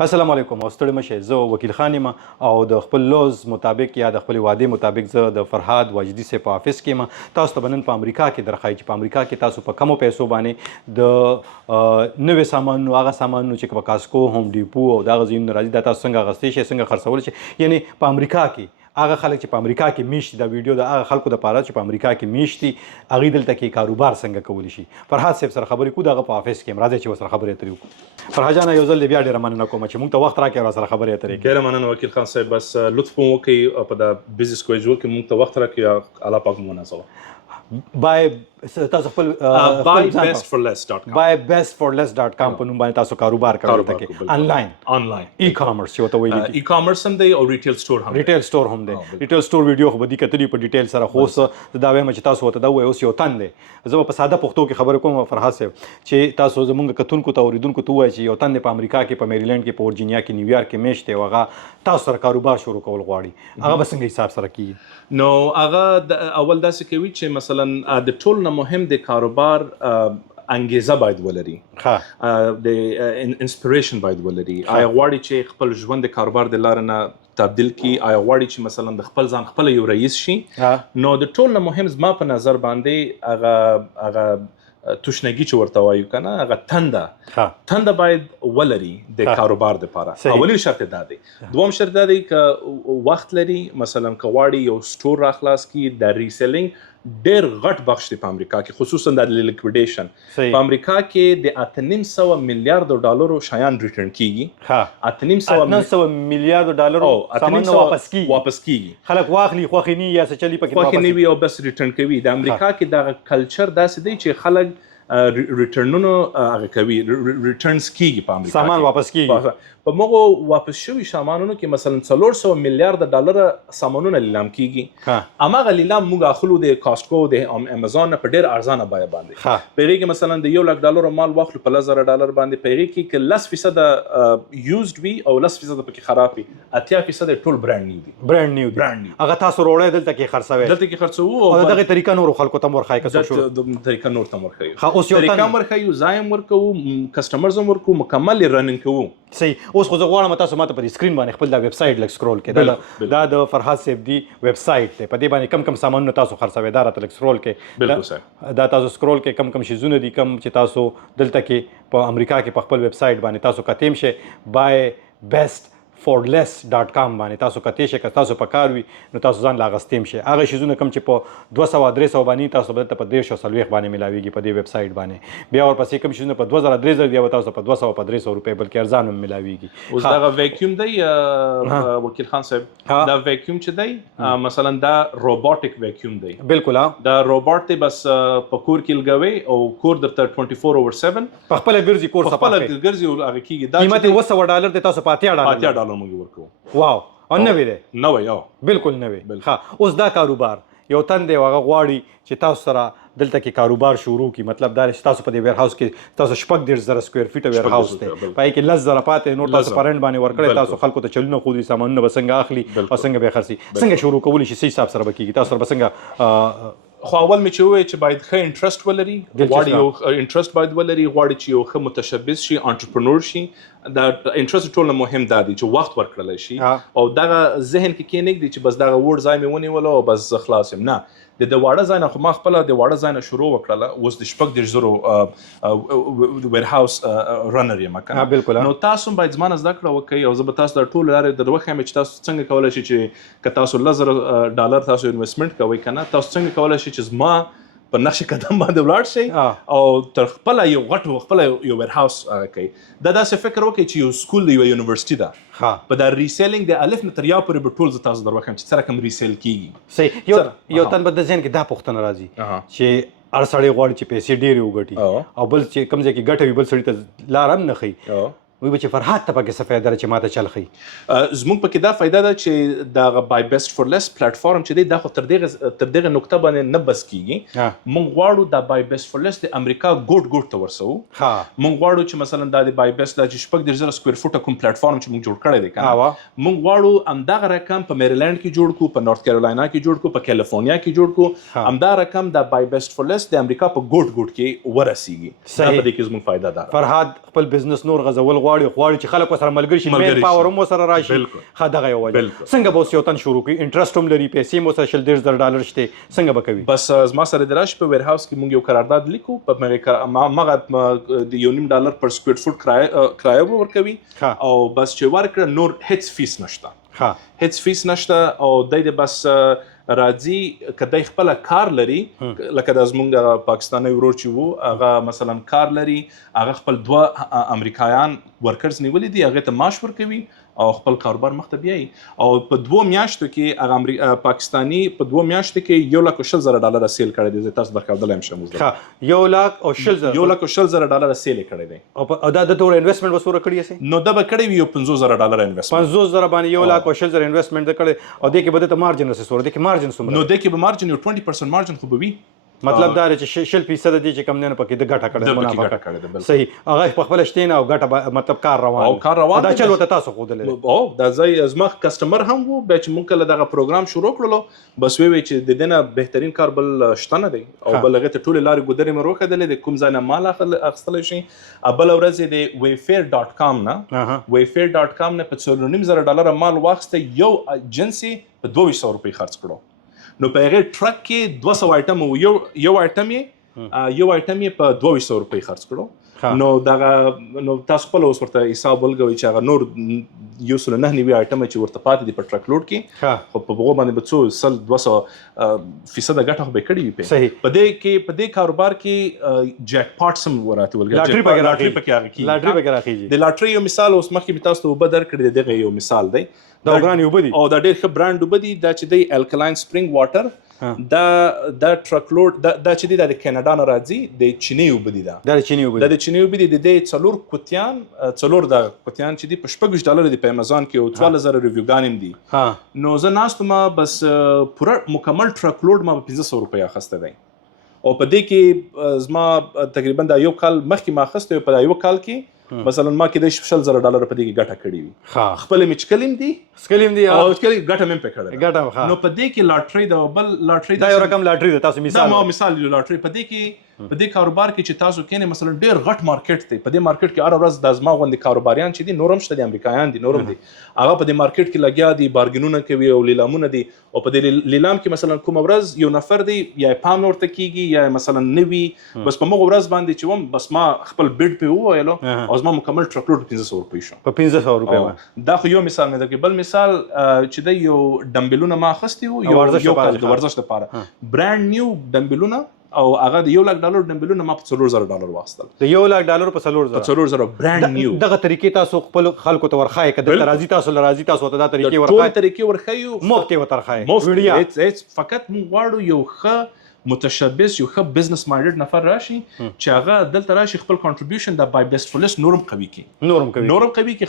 السلام علیکم. او ستړي مشه، زه وکیل خان یم او د خپل لوز مطابق یا د خپل وعدې مطابق زه د فرهاد واجدي صاحب په آفس کې یم. تاسو ته به نن په امریکا کې درښایي چې په امریکا کې تاسو په کمو پیسو باندې د نوې سامانونو، هغه سامانونو چې په کاسکو، ہوم ډیپو او دغه ځایونو راځي، دا تاسو څنګه اخیستی شئ، څنګه خرڅولی شئ. یعنی په امریکا کې هغه خلک چې په امریکا کې میشت دي، دا ویډیو د هغه خلکو دپاره چې په امریکا کې میشت دي، هغوی دلته کې کاروبار څنګه کولی شي. فرهاد صاحب سره خبرې کوو، د هغه په آفس کې یم. راځئ چې ورسره خبرې اترې وکړو. فرهاد جانه، یو ځل بیا ډېره مننه کوم چې موږ ته وخت راکړې او راسره خبرې اترې کړې. ډېره مننه وکیل خان صاحب، بس لطف مو وکړئ په دا بزي سکیجول کې موږ ته وخت راکړئ. الله پاک مو ونازوه. بای تاسو خپل buybestforless.com په نوم باندې تاسو کاروبار کوئ دلته کې آنلاین ای کامرس چې ورته ویل کېږي. ای کامرس هم دی او ریټیل سټور هم دی. ریټیل سټور هم دی. ریټیل سټور ویډیو خو به دې کتلي په ډیټیل سره، خو اوس زه دا وایم چې تاسو ورته دا ووایئ اوس یو تن دی. زه به په ساده پښتو کې خبرې کوم فرهاد صاحب چې تاسو زموږ کتونکو ته اوریدونکو ته ووایئ چې یو تن دی په امریکا کې، په میریلینډ کې، په ورجینیا کې، نیویارک کې میشت دی او هغه تاسو سره کاروبار شروع کول غواړي، هغه به څنګه حساب سره کېږي؟ نو هغه اول داسې کوي چې مثلا د ټول نه مهم د کاروبار انګیزه باید ولري، د انسپریشن باید ولري. آیا غواړي چې خپل ژوند د کاروبار د لارې نه تبدیل کړي؟ آیا غواړي چې مثلا د خپل ځان خپل یو رئیس شي؟ نو د ټول نه مهم زما په نظر باندې هغه تشنګي چې ورته وایو کنه، هغه تنده باید ولري د کاروبار دپاره. اولین شرط دا دی. دوم شرط دا دی که وخت لري، مثلا که غواړي یو سټور راخلاص کړي، د ریسیلینګ ډېر غټ بخش دی په امریکا کې، خصوصا د لیکویډیشن. په امریکا کې د 8.5 میلیارډ ډالرو شیان ریټرن کیږي. 8.5 میلیارډ ډالرو سامانونه واپس کیږي. خلک واخلي، خوښې نه یا څه چلي پکې خوښې نه وي او بس ریټرن کوي. د امریکا کې دغه کلچر داسې دی چې خلک ریټرنونو هغه کوي، ریټرنز کیږي په امریکا، سامان واپس کیږي. په مغو واپس شوي سامانونو کې مثلا 400 میلیارډ ډالر سامانونه لیلام کیږي. هماغه لیلام موږ اخلو د کاسکو، د امازون نه په ډېر ارزانه بیه باندې. په هغې کې مثلا د 1 لک ډالرو مال واخلو په 10,000 ډالر باندې. په هغې کې که 10% یوزډ وي او 10% پکې خراب وي، 80% ټول برانډ نیو دي. برانډ نیو هغه تاسو وروړی دلته کې خرڅوئ او دغه طریقه نورو خلکو ته هم ورښایي که څه شروع د طریقه نور ته هم ورښایو، اوس یو طریقه هم ورښایو، ځای هم ورکوو، کسټمرز هم ورکوو، مکمل یې رننګ کوو. صحیح. اوس خو زه غواړم تاسو ماته په سکرین باندې خپل دا ویب سایټ لږ سکرول کړئ. دا د فرهاد صاحب دی ویب سایټ دی. په دې باندې کم سامانونه تاسو خرڅوئ، دا راته لږ سکرول کړئ. بالکل صحیح. دا تاسو سکرول کړئ، کم شیزونه دي کم چې تاسو دلته کې په امریکا کې په خپل ویب سایټ باندې تاسو کتیم شئ. buybestforless.com باندې تاسو کتی شئ. که تاسو په کار وي نو تاسو ځان لا اغوستیم شئ. هغه شیزونه کم چې په 200-300 باندې تاسو به دلته په 140 باندې ملاویږي په دې ویب سایټ باندې. بیا ورپسې کم شیزونه په 2000-3000 بیا به تاسو په 200-300 روپۍ بلکې ارزان هم ملاویږي. اوس دغه ویکیوم دی وکیل خان صاحب، دا ویکیوم چې دی مثلا دا روبوټیک ویکیوم دی. بالکل دا روبوټ دی، بس په کور کې لګوي او کور درته 24/7 په خپل ګرځي، کور صفا کوي، ګرځي او هغه کیږي. دا قیمت $100 دی، تاسو په 80 ډالر موږ ورکو. واو، او نوی دی. نوی، او بالکل نوی. اوس دا کاروبار یو تن دی هغه غواړي چې تاسو سره دلته کې کاروبار شروع کی، مطلب دا چې تاسو په دې ویر هاوس کې تاسو 30,000 سکوير فیټ ویر هاوس دی، پای کې 10,000 پاتې نور تاسو پرند باندې ورکړی، تاسو خلکو ته چلونه خو دي سامانونه به څنګه اخلي او څنګه به خرڅي، څنګه شروع کولی شي، حساب سره بکیږي تاسو سره به څنګه. خو اول مې چې ووایي چې باید ښه انټرسټ ولري، غواړي یو انټرسټ باید ولري، غواړي چې یو ښه متشبث شي، انټرپرنور شي. دا انټرسټ ټول نه مهم دا دی چې وخت ورکړلی شي او دغه ذهن کې کېنږدي چې بس دغه وړ ځای مې ونیولو او بس زه خلاص یم. نه، د واړه ځای نه خو ما خپله د واړه ځای نه شروع وکړله. اوس د 40,000 ویر هاوس رنر یم که نه. بالکل. نو تاسو هم باید زما نه زده کړه وکړئ او زه به تاسو د ټولو لارې در وښیم چې تاسو څنګه کولی شئ چې که تاسو $10,000 تاسو انویسټمنټ کوئ که نه، تاسو څنګه کولی شئ چې زما په نقش قدم باندې ولاړ شئ او تر خپله یو غټ خپله یو ویر هاوس کوئ. دا داسې فکر وکړئ چې یو سکول دی، یو یونیورسټي ده، په دا ریسیلینګ د الف نه تر یا پورې به ټول زه تاسو در وښیم چې څه رقم ریسیل کیږي. صحیح. یو تن به د ذهن کې دا پوښتنه راځي چې هر سړی غواړي چې پیسې ډېرې وګټي او بل چې کوم ځای کې ګټه وي بل سړي ته لار هم نه ښیي. وی به چې فرهاد ته پکې څه فایده ده چې ماته چل ښیي؟ زموږ پکې دا فایده ده چې دغه بای بیسټ فور لیس پلیټفارم چې دی دا خو تر دغه نقطه باندې نه بس کیږي. موږ غواړو دا بای بیسټ فور لیس د امریکا ګوټ ته ورسوو. موږ غواړو چې مثلا دا د بای بیسټ دا چې 40,000 سکوير فوټه کوم پلیټفارم چې موږ جوړ کړی دی کنه، موږ غواړو همدغه رقم په میریلینډ کې جوړ کړو، په نارت کیرولینا کې جوړ کړو، په کیلیفورنیا کې جوړ کړو، همدا رقم دا بای بیسټ فور لیس د امریکا په ګوټ کې ورسیږي. دا په دې کې زموږ فایده ده. فرهاد خپل بزنس نور غزول غواړي چې خلک ورسره ملګري شي مین پاور هم ورسره راشي ښه دغه یو وجه څنګه به اوس یو تن شروع کړي انټرسټ هم لري پیسې هم ورسره $130,000 شته څنګه به کوي بس زما سره د راشي په ویر هاوس کې موږ یو قرارداد لیکو په مغه د $1.5 پر سکوير فوټ کرایه به ورکوي او بس چې ورکړه نور هیڅ فیس نشته هیڅ فیس نشته او د بس راځي کدی خپل کار لري لکه د زمونږ پاکستاني ورور چې وو هغه مثلا کار لري هغه خپل 2 امریکایان ورکرز نیولې دي هغه ته معاش ورکوي او خپل کاروبار مخته بیایي او په 2 میاشتو کې هغه پاکستانی په 2 میاشتو کې $1,20,000 سیل کړی دی تاسو درکړل هم شموز ها $1,20,000 سیل کړی دی او دا د ټول انویسټمنټ وسوره کړی سي نو دا به کړی وي $50,000 انویسټمنټ $50,000 باندې $1,20,000 انویسټمنټ کړی او د کې بده ته مارجن رسې سوره د کې مارجن سومره نو د کې به مارجن یو 20% مارجن خو به وي مطلب دا چې 100% دي چې کم نه پکې د ګټه کړي منافع کړي صحیح هغه په خپل شتین او ګټه مطلب کار روان دا چل وته تاسو خو دلې او دا ځای ازما کسٹمر هم وو به چې مونږ کله دغه پروګرام شروع کړلو بس وی چې د دنه بهترین کار بل شته نه دی او بل هغه ته ټول لارې ګودرې مې روخه د کوم ځای نه مال اخستل شي بل ورځ د wayfair.com نه wayfair.com نه په $4,500 مال واخسته یو جنسي په $200 خرڅ کړو نو په هغه ټرک کې 200 آیټم یو آیټم یې په $200 خرڅ کړو نو دغه نو تاسو په اوس ورته حساب ولګوي چې هغه نور یو سل نه نیوي آیټم چې ورته پاتې دي په ټرک لوډ کې خو په هغه باندې به 200% ګټه به کړی وي په دې کاروبار کې جیک پاټ سم ورته ولګي لاټري پکې راخیږي د لاټري یو مثال اوس مخکې به تاسو ته وبدر کړی دغه یو مثال دی دا ګران یو بدی او دا ډېر ښه برانډ وبدي دا چې دی الکلاین سپرینګ واټر دا ټرک لوډ دا چې دی د کینیډا نه راځي د چینی وبدي دا د چینی وبدي د 4 کوتیان چې دی په $6 دی په امازون کې او 12,000 ریویوګان دي نو زه ناستم بس پوره مکمل ټرک لوډ ما په $500 اخسته دی او په دې کې زما تقریبا دا یو کال مخکې ما اخسته په یو کال کې مثلا ما کې د $60,000 په دې کې ګټه کړې وي خپل مچکلم دي او کلی ګټه مې پکړه ګټه نو په دې کې لاټري دا بل لاټري دا یو رقم لاټري ده تاسو مثال یو لاټري په دې کې په دې کاروبار کې چې تاسو کینې مثلا ډېر غټ مارکیټ دی په دې مارکیټ کې هر ورځ د ازما غوندي کاروباریان چې دي نورم شته دي امریکایان دي نورم دي هغه په دې مارکیټ کې لګیا دي بارګینونه کوي او لیلامونه دي او په دې لیلام کې مثلا کوم ورځ یو نفر دی یا پام ورته کیږي یا مثلا نوي بس په موږ ورځ باندې چې وم بس ما خپل بیډ په وایلو او زما مکمل ټرک لوډ $500 شو په $500 دا خو یو مثال مې درکې بل مثال چې د یو ډمبلونه ما اخستی وو یو ورزش لپاره برانډ نیو ډمبلونه او هغه د $1,00,000 ډمبلونه ما په $4,000 واخیستل د $1,00,000 په $4,000 برانډ نیو دغه طریقې تاسو خپل خلکو ته ورخای کده راځي تاسو ته دا طریقې ورخای ټول طریقې ورخایو مفت ورخای ویډیا فقط مونږ غواړو یو ښه متشبث یو ښه بزنس مایندډ نفر راشي چې هغه دلته راشي خپل کنټریبیوشن د بای بیسټ فولس نورم کوي کی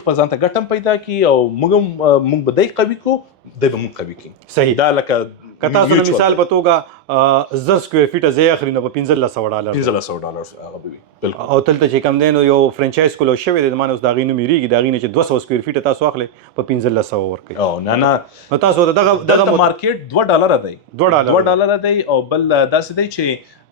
خپل ځان ته ګټم پیدا کی او موږ به دای قوي کو د به موږ قوي کی صحیح دا لکه کتا سره مثال په توګه 10 سکوير فیټ ځای اخري نه په $1,500 هغه به بالکل او تلته چې کم دین یو فرانچایز کولو شوی د مانوس دا غینه میریږي دا غینه چې 200 سکوير فیټ تاسو اخلي په $1,500 ورکړي او نه تاسو دغه مارکیټ $2 دی $2 دی او بل داسې دی چې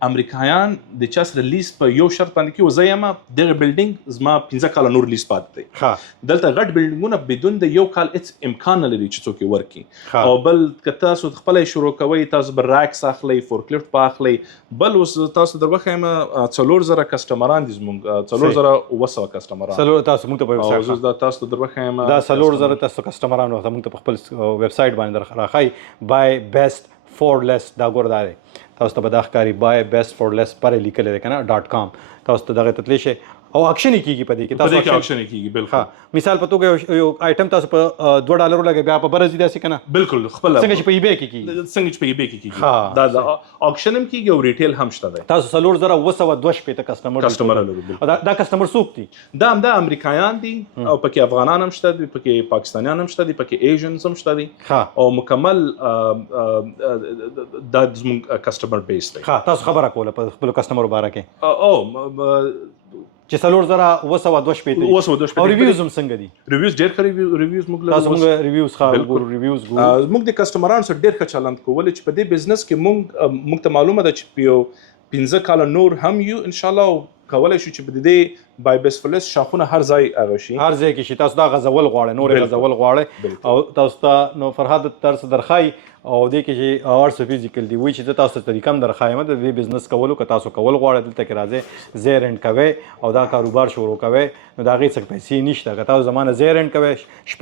امریکایان د چا سره لیز په یو شرط باندې کې وزایم دغه بلډینګ زما 15 کال نور لیز پات دی دلته غټ بلډینګونه بدون د یو کال هیڅ امکان نه لري چې څوک ورکی او بل کته تاسو خپل شروع کوي تاسو بر راکس اخلي فورکلیفټ پاخلي بل اوس تاسو دروخه 4,000 کسٹمران دي زموږ 4,000 کسٹمران تاسو موږ په ویب سټ دا تاسو دروخه دا 4,000 تاسو کسٹمران موږ په خپل ویب سټ باندې راخای بای بیسټ فور لیس دا ګورداري تاسو ته به دا ښکاري بای بیسټ فور لیس پر لیکل دی کنه .com تاسو ته دغه تتلی شي او اکشن کیږي په دې کې تاسو اکشن کیږي بالکل مثال په توګه یو آیټم تاسو په $2 لګي بیا په برزي داسې کنه بالکل خپل څنګه چې په eBay کې کیږي څنګه چې په eBay کې کیږي دا اکشن هم کیږي او ریټیل هم شته دی تاسو 4,200 کسٹمر لري دا کسٹمر څوک دي دا امریکایان دي او پکې افغانان هم شته دي پکې پاکستانیان هم شته دي پکې ایجنز هم شته دي او مکمل دا زموږ کسٹمر بیس دی تاسو خبره کوله په خپل کسٹمر مبارکه او چې 4,200 او ریویوز هم څنګه دي ریویوز ډېر ښه ریویوز موږ تاسو موږ ریویوز موږ د کسٹمرانو سره ډېر ښه چلند کوو چې په دې بزنس کې موږ ته معلومه ده چې 15 کال نور هم یو ان شاء الله کولای شو چې په دې بای بیس فلس شاخونه هر ځای هغه شي هر ځای کې چې تاسو دا غزول غواړئ نورې غزول غواړئ او تاسو ته نو فرهاد تر څه درخای او دې کې چې اورس فزیکل دی وی چې تاسو ته طریقه هم درخایم د دې بزنس کولو که تاسو کول غواړئ دلته کې راځي زی رنټ کوئ او دا کاروبار شروع کوئ نو د هغې څه پیسې نشته که تاسو زمانه زی رنټ کوئ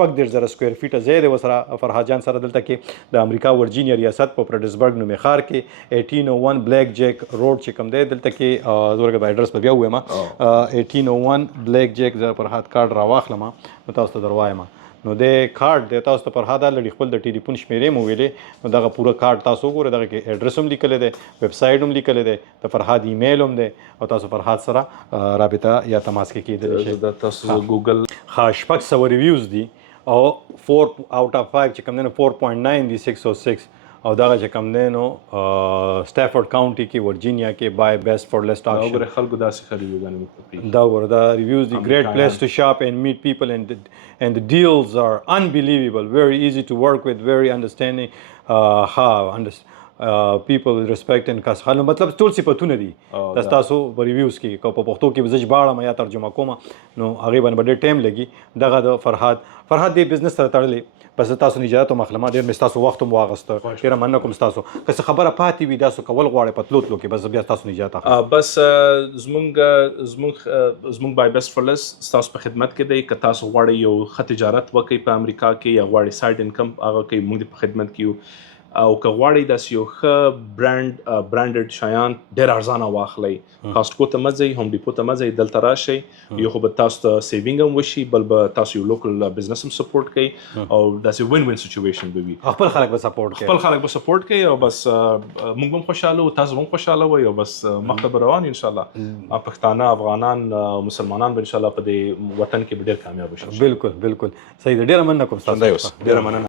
15,000 سکویر فیټه ځای دی ورسره فرهاد جان سره دلته کې د امریکا ورجینیا ریاست په پریډسبرګ نومې ښار کې 1801 بلیک جیک روډ چې کوم دی دلته کې زه ورکه به ایډرس به بیا ووایم 1801 بلیک جیک زه فرهاد کارډ راواخلم نو تاسو ته در وایم نو د کارډ دی تاسو ته فرهاد لړي خپل د ټلیفون شمیرې مو ویلې نو دغه پوره کارډ تاسو وګورئ دغه کې ایډرس هم لیکلی دی ویب سایټ هم لیکلی دی د فرهاد ایمیل هم دی او تاسو فرهاد سره رابطه یا تماس کې کیدلی شئ د تاسو ګوګل شپږ سوه ریویوز دي او 4 out of 5 چې کوم دی نو 4.9 دي 606 او دغه چې کوم دی نو سټیفورډ کاونټي کې ورجینیا کې بای بیسٹ فور لیسټ دا آپشن وګوره خلکو داسې ښه ریویوګانې وکړي دا وګوره دا ریویوز دي great place to shop and meet people and the deals are unbelievable very easy to work with very understanding people with respect and کاسخانو مطلب ټول صفتونه دي دا تاسو په ریویوز کې کو په پښتو کې زه ژباړم یا ترجمه کوم نو هغې باندې به ډېر ټایم لګي دغه د فرهاد دې بزنس سره تړلی بس تاسو نه اجازه مخلمه ډېر مې ستاسو وخت هم واغسته ډېره مننه کوم ستاسو که څه خبره پاتې وي تاسو کول غواړئ په تلو کې بس بیا تاسو نه اجازه اخلم بس زمونږ بای بیسټ فلس ستاسو په خدمت کې دی که تاسو غواړئ یو ښه تجارت وکړئ په امریکا کې یا غواړئ سایډ انکم هغه کوي موږ په خدمت کې یو او که غواړئ داسې یو ښه برانډډ شیان ډېر ارزانه واخلئ کاسټکو ته مه ځئ هوم ډیپو ته مه ځئ دلته راشئ یو خو به تاسو ته سیوینګ هم وشي بل به تاسو یو لوکل بزنس هم سپورټ کوي او داسې وین وین سچویشن به وي خپل خلک به سپورټ کوي خپل خلک به سپورټ کوي او بس موږ هم خوشحاله وو تاسو هم خوشحاله وئ او بس مخته به روان انشاءالله پښتانه افغانان مسلمانان به انشاءالله په دې وطن کې به ډېر کامیاب شي بالکل صحیح ده ډېره مننه کوم ستاسو ډېره مننه